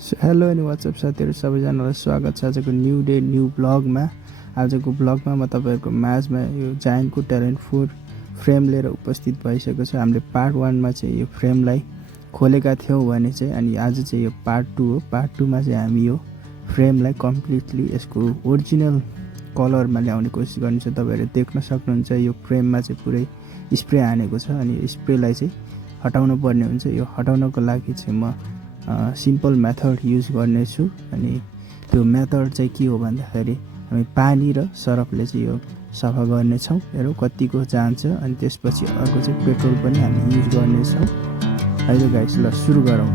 Hello अनि WhatsApp साथीहरू सबैजनालाई स्वागत छ आजको न्यू डे न्यू ब्लगमा। आजको ब्लगमा म तपाईँहरूको माझमा यो जायन्टको ट्यालेन्ट 4 फ्रेम लिएर उपस्थित भइसकेको छ। हामीले पार्ट 1 मा चाहिँ यो फ्रेमलाई खोलेका थियौँ भने चाहिँ अनि आज चाहिँ यो पार्ट 2 हो। पार्ट 2 मा चाहिँ हामी यो फ्रेमलाई कम्प्लिटली यसको ओरिजिनल कलरमा ल्याउने कोसिस गर्नेछ। तपाईँहरूले देख्न सक्नुहुन्छ यो फ्रेममा चाहिँ पुरै स्प्रे हानेको छ अनि स्प्रेलाई चाहिँ हटाउनु पर्ने हुन्छ। यो हटाउनको लागि चाहिँ म सिम्पल मेथड युज गर्नेछु अनि त्यो मेथड चाहिँ के हो भन्दाखेरि हामी पानी र सरफले चाहिँ यो सफा गर्नेछौँ। हेरौँ कतिको जान्छ अनि त्यसपछि अर्को चाहिँ पेट्रोल पनि हामी युज गर्नेछौँ। अहिले गाइस ल सुरु गरौँ।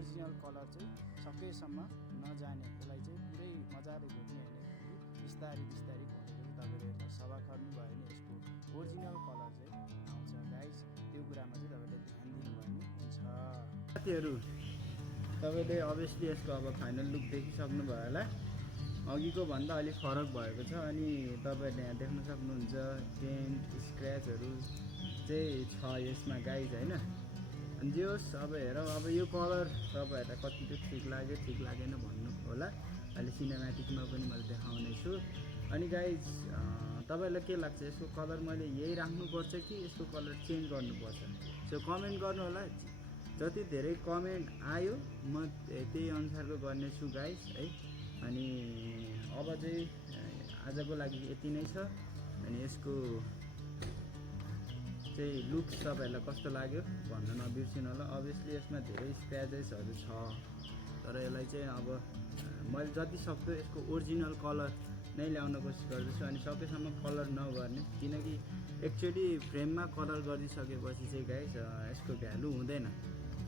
ओरिजिनल कलर चाहिँ सकेसम्म नजाने, यसलाई चाहिँ पुरै मजाले घोट्ने होइन, बिस्तारी बिस्तारी घोटेको चाहिँ तपाईँले यसलाई सफा गर्नु भयो भने यसको ओरिजिनल कलर चाहिँ आउँछ गाइस। त्यो कुरामा चाहिँ तपाईँले ध्यान दिनुभयो भने हुन्छ। साथीहरू तपाईँले अभियसली यसको अब फाइनल लुक देखिसक्नुभयो होला। अघिको भन्दा अलिक फरक भएको छ अनि तपाईँहरूले यहाँ देख्न सक्नुहुन्छ डेन्ट स्क्रैचहरू चाहिँ छ यसमा गाइस होइन। अनि जे होस् अब हेरौँ अब यो कलर तपाईँहरूलाई कतिको ठिक लाग्यो ठिक लागेन भन्नु होला। अहिले सिनेमेटिकमा पनि मैले देखाउने छु। अनि गाइज तपाईँहरूलाई के लाग्छ यसको कलर मैले यही राख्नुपर्छ कि यसको कलर चेन्ज गर्नुपर्छ? सो कमेन्ट गर्नु होला। जति धेरै कमेन्ट आयो म त्यही अनुसारको गर्नेछु गाइज है। अनि अब चाहिँ आजको लागि यति नै छ। अनि यसको चाहिँ लुक्स तपाईँहरूलाई कस्तो लाग्यो भन्न नबिर्सिनु होला। अभियसली यसमा धेरै स्क्रैचेसहरू छ तर यसलाई चाहिँ अब मैले जति सक्दो यसको ओरिजिनल कलर नै ल्याउन कोसिस गर्दैछु अनि सकेसम्म कलर नगर्ने, किनकि एक्चुअली फ्रेममा कलर गरिसकेपछि चाहिँ गाइस यसको भ्यालु हुँदैन।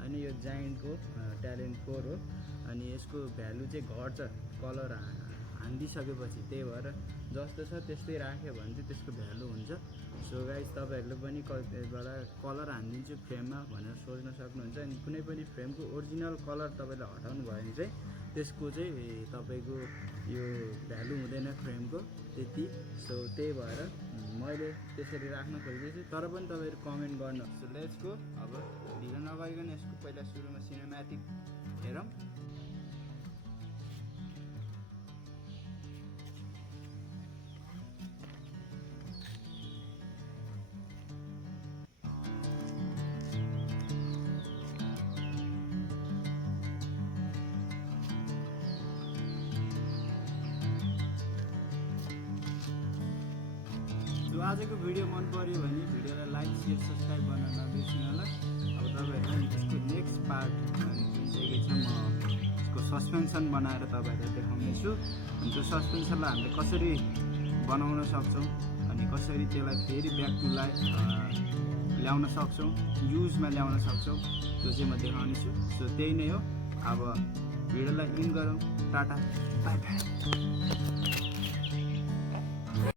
अनि यो जायन्टको ट्यालेन्ट 4 हो अनि यसको भ्यालु चाहिँ घट्छ कलर हानिदिइसकेपछि। त्यही भएर जस्तो छ त्यस्तै राख्यो भने चाहिँ त्यसको भ्यालु हुन्छ। सो गाइस तपाईँहरूले पनि कति बेला कलर हानिदिन्छु फ्रेममा भनेर सोच्न सक्नुहुन्छ। अनि कुनै पनि फ्रेमको ओरिजिनल कलर तपाईँले हटाउनु भयो भने चाहिँ त्यसको चाहिँ तपाईँको यो भ्यालु हुँदैन फ्रेमको त्यति। सो त्यही भएर मैले त्यसरी राख्न खोज्दैछु तर पनि तपाईँहरू कमेन्ट गर्नु। So let's go. अब ढिलो नगरिकन यसको पहिला सुरुमा सिनेमेटिक हेरौँ। आजको भिडियो मन पर्यो भने भिडियोलाई लाइक शेयर सब्सक्राइब गर्न नबिर्सिनु होला। अब तपाईँहरूलाई यसको नेक्स्ट पार्ट जुन चाहिँ छ म यसको सस्पेन्सन बनाएर तपाईँहरूलाई देखाउनेछु। अनि त्यो सस्पेन्सनलाई हामीले कसरी बनाउन सक्छौँ अनि कसरी त्यसलाई फेरि ब्याक टु लाइफ ल्याउन सक्छौँ, युजमा ल्याउन सक्छौँ, त्यो चाहिँ म देखाउनेछु। सो त्यही नै हो। अब भिडियोलाई इन गरौँ। Tata bye by.